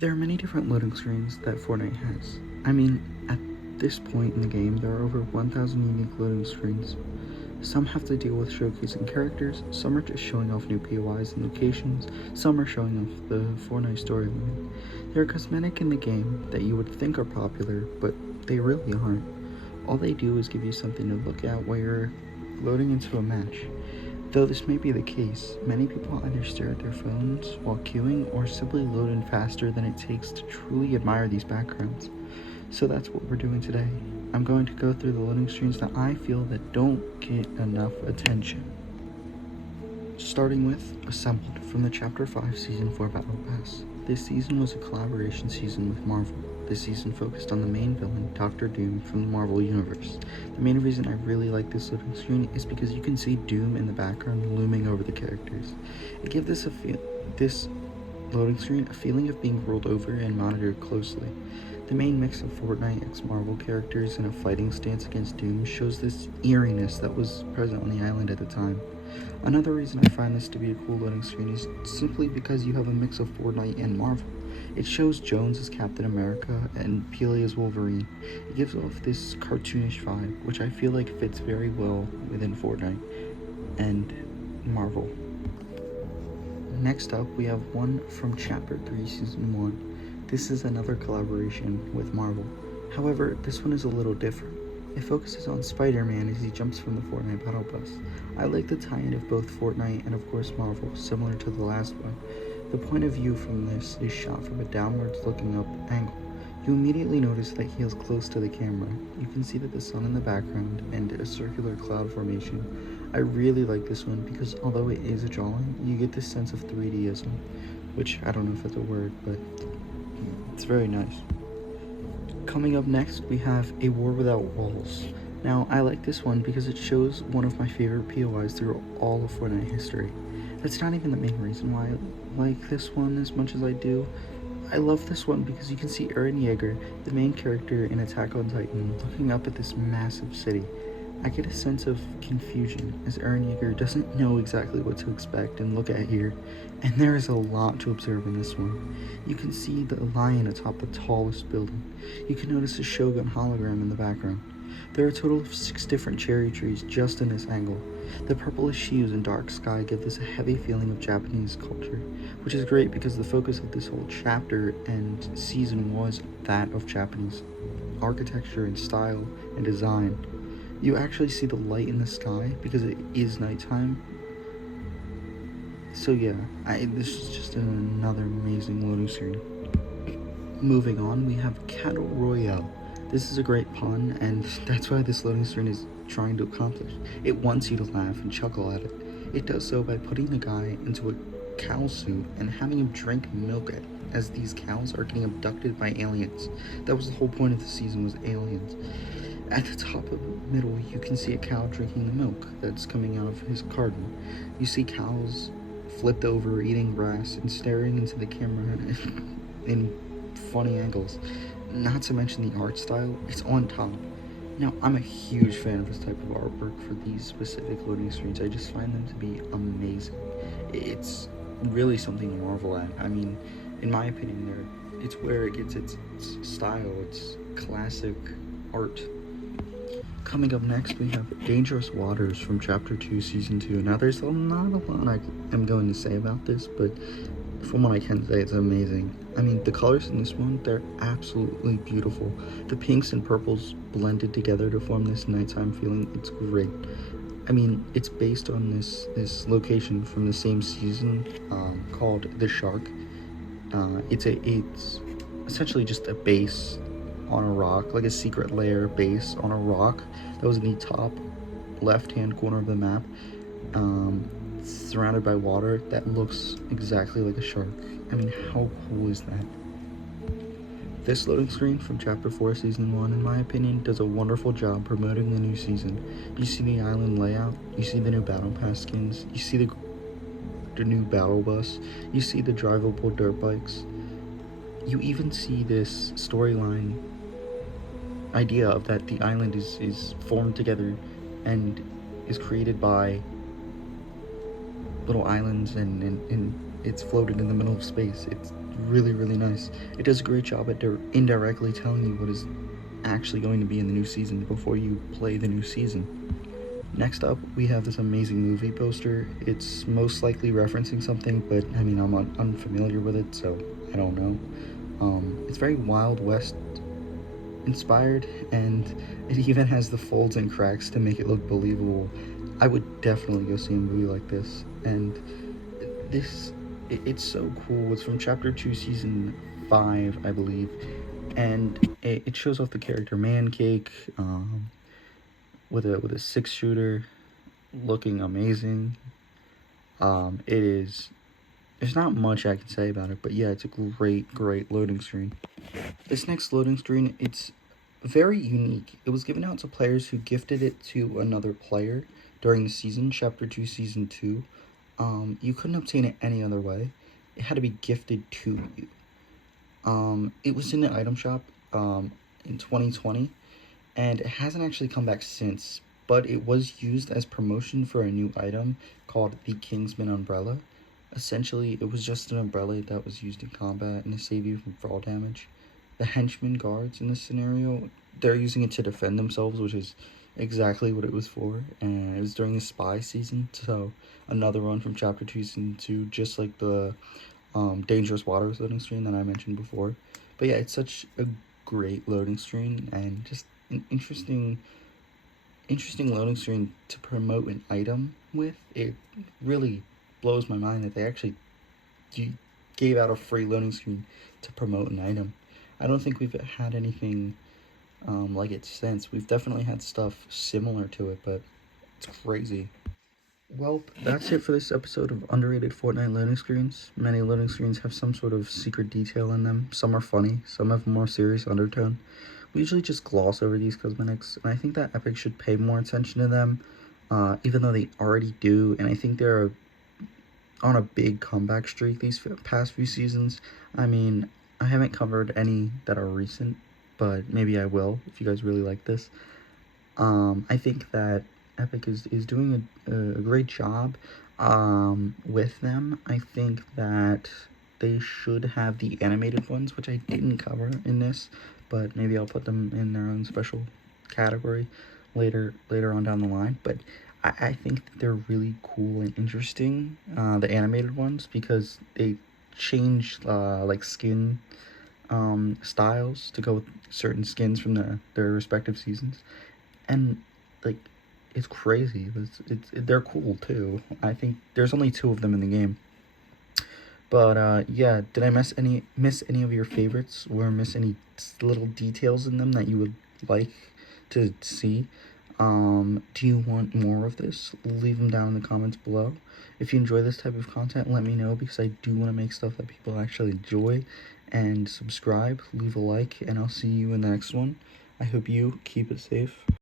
There are many different loading screens that Fortnite has. I mean, at this point in the game, there are over 1,000 unique loading screens. Some have to deal with showcasing characters, some are just showing off new POIs and locations, some are showing off the Fortnite storyline. They're cosmetic in the game that you would think are popular, but they really aren't. All they do is give you something to look at while you're loading into a match. Though this may be the case, many people either stare at their phones while queuing or simply load in faster than it takes to truly admire these backgrounds. So that's what we're doing today. I'm going to go through the loading screens that I feel that don't get enough attention. Starting with Assembled from the Chapter 5 Season 4 Battle Pass. This season was a collaboration season with Marvel. This season focused on the main villain, Doctor Doom, from the Marvel Universe. The main reason I really like this loading screen is because you can see Doom in the background looming over the characters. It gives this loading screen a feeling of being rolled over and monitored closely. The main mix of Fortnite x Marvel characters in a fighting stance against Doom shows this eeriness that was present on the island at the time. Another reason I find this to be a cool loading screen is simply because you have a mix of Fortnite and Marvel. It shows Jones as Captain America and Pele as Wolverine. It gives off this cartoonish vibe, which I feel like fits very well within Fortnite and Marvel. Next up, we have one from Chapter 3 Season 1. This is another collaboration with Marvel. However, this one is a little different. It focuses on Spider-Man as he jumps from the Fortnite Battle Bus. I like the tie-in of both Fortnite and of course Marvel, similar to the last one. The point of view from this is shot from a downwards looking up angle. You immediately notice that he is close to the camera. You can see that the sun in the background and a circular cloud formation. I really like this one because although it is a drawing, you get this sense of 3Dism, which I don't know if that's a word, but it's very nice. Coming up next, we have A War Without Walls. Now, I like this one because it shows one of my favorite POIs through all of Fortnite history. That's not even the main reason why I like this one as much as I do. I love this one because you can see Eren Yeager, the main character in Attack on Titan, looking up at this massive city. I get a sense of confusion as Eren Yeager doesn't know exactly what to expect and look at here, and there is a lot to observe in this one. You can see the lion atop the tallest building. You can notice a Shogun hologram in the background. There are a total of 6 different cherry trees just in this angle. The purplish hues and dark sky give this a heavy feeling of Japanese culture, which is great because the focus of this whole chapter and season was that of Japanese architecture and style and design. You actually see the light in the sky because it is nighttime. So yeah, this is just another amazing loading screen. Moving on, we have Cattle Royale. This is a great pun, and that's why this loading screen is trying to accomplish. It wants you to laugh and chuckle at it. It does so by putting the guy into a cow suit and having him drink milk as these cows are getting abducted by aliens. That was the whole point of the season, was aliens. At the top of the middle, you can see a cow drinking the milk that's coming out of his carton. You see cows flipped over, eating grass, and staring into the camera in funny angles. Not to mention the art style, it's on top. Now, I'm a huge fan of this type of artwork for these specific loading screens. I just find them to be amazing. It's really something to marvel at. I mean, in my opinion, it's where it gets its style, its classic art. Coming up next, we have Dangerous Waters from Chapter 2, Season 2. Now, there's not a lot I am going to say about this, but from what I can say, it's amazing. I mean, the colors in this one, they're absolutely beautiful. The pinks and purples blended together to form this nighttime feeling. It's great. I mean, it's based on this location from the same season called The Shark. It's essentially just a base on a rock, like a secret lair base on a rock that was in the top left-hand corner of the map, surrounded by water that looks exactly like a shark. I mean, how cool is that? This loading screen from Chapter 4 Season 1, in my opinion, does a wonderful job promoting the new season. You see the island layout, you see the new Battle Pass skins, you see the new battle bus, you see the drivable dirt bikes. You even see this storyline idea of that the island is formed together and is created by little islands and it's floated in the middle of space. It's really, really nice. It does a great job at indirectly telling you what is actually going to be in the new season before you play the new season. Next up, we have this amazing movie poster. It's most likely referencing something, but I mean, I'm unfamiliar with it, so I don't know. It's very Wild West inspired, and it even has the folds and cracks to make it look believable. I would definitely go see a movie like this, and it's so cool. It's from Chapter 2, Season 5, I believe, and it shows off the character Man Cake with a 6 shooter, looking amazing. It is. There's not much I can say about it, but yeah, it's a great loading screen. This next loading screen, it's very unique. It was given out to players who gifted it to another player during the season, Chapter 2, Season 2. You couldn't obtain it any other way. It had to be gifted to you. It was in the item shop in 2020, and it hasn't actually come back since, but it was used as promotion for a new item called the Kingsman Umbrella. Essentially, it was just an umbrella that was used in combat and to save you from fall damage. The henchmen guards in this scenario, they're using it to defend themselves, which is exactly what it was for. And it was during the spy season, so another one from Chapter 2, Season 2, just like the Dangerous Waters loading screen that I mentioned before. But yeah, it's such a great loading screen and just an interesting loading screen to promote an item with. It really blows my mind that they actually gave out a free loading screen to promote an item. I don't think we've had anything like it since. We've definitely had stuff similar to it, but it's crazy. Well, that's it for this episode of Underrated Fortnite loading screens. Many loading screens have some sort of secret detail in them. Some are funny, some have a more serious undertone. We usually just gloss over these cosmetics, and I think that Epic should pay more attention to them, even though they already do, and I think they're on a big comeback streak these past few seasons. I mean, I haven't covered any that are recent, but maybe I will if you guys really like this. I think that Epic is doing a great job with them. I think that they should have the animated ones, which I didn't cover in this, but maybe I'll put them in their own special category later on down the line. But I think that they're really cool and interesting, the animated ones, because they change like skin styles to go with certain skins from their respective seasons, and like it's crazy. They're cool too. I think there's only 2 of them in the game. But yeah, did I miss any of your favorites or miss any little details in them that you would like to see? Do you want more of this? Leave them down in the comments below. If you enjoy this type of content, let me know, because I do want to make stuff that people actually enjoy. And subscribe, leave a like, and I'll see you in the next one. I hope you keep it safe.